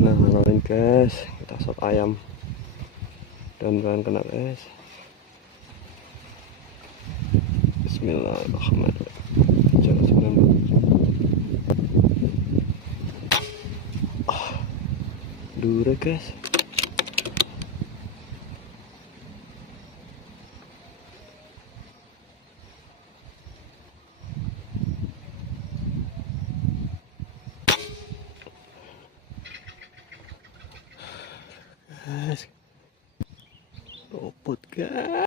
Nah, haloin guys, kita sop ayam dan bahan kena guys. Bismillahirrahmanirrahim. Jangan sembilan dure guys. Guys, luput guys.